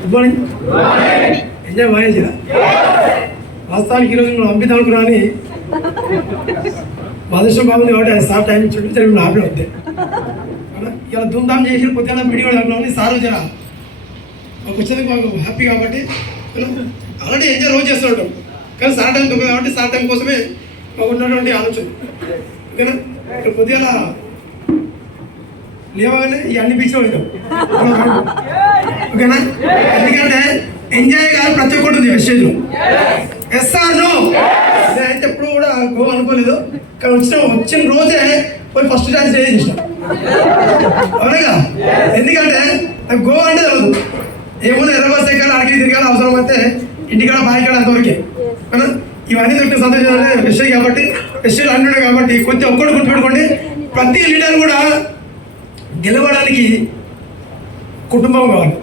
Good morning. Enjoy వాయించ వాస్తవానికి ఈరోజు మనం పంపిద్దాం అనుకున్నా అని మదర్శనం బాగుంది కాబట్టి ఆయన సార్ టైం చుట్టూ మేము ఆపే వద్దే ఇలా ధూమ్ధామ్ చేసి పొద్దున్న మీడియా అనుకున్నామని సార్ జరా మాకు వచ్చేందుకు మాకు హ్యాపీ కాబట్టి ఆల్రెడీ ఎంజాయ్ రోజు చేస్తూ ఉంటాం. కానీ సార్ టైం దొంగ కాబట్టి సార్ టైం కోసమే మాకు ఉన్నటువంటి ఆలోచన. ఓకేనా? ఇక్కడ పొద్దున లేవగానే ఈ అన్ని బీచ్లో ఉంటాం. ఓకేనా? ఎందుకంటే ఎంజాయ్ కాదు ప్రతి ఒక్కటి ఉంది మెసేజ్లో. ఎస్ఆర్ నో నేనైతే ఎప్పుడు కూడా గో అనుకోలేదు. కానీ వచ్చిన రోజే పోయి ఫస్ట్ డాన్స్ చేసి అవునగా. ఎందుకంటే నాకు గో అంటే తెలియదు. ఏముంది ఎర్రబస్ ఎక్కాలి, అడిగి తిరగాలి, అవసరం అయితే ఇంటికాడ బాయికాడ అంతవరకే. అవునా? ఇవన్నీ దొరికిన సంతోషాలు విషయం కాబట్టి విషయాలు అన్నీ ఉన్నాయి కాబట్టి కొంచెం ఒక్కటి గుర్తుపెట్టుకోండి. ప్రతి లీడర్ కూడా గెలవడానికి కుటుంబం కావాలి.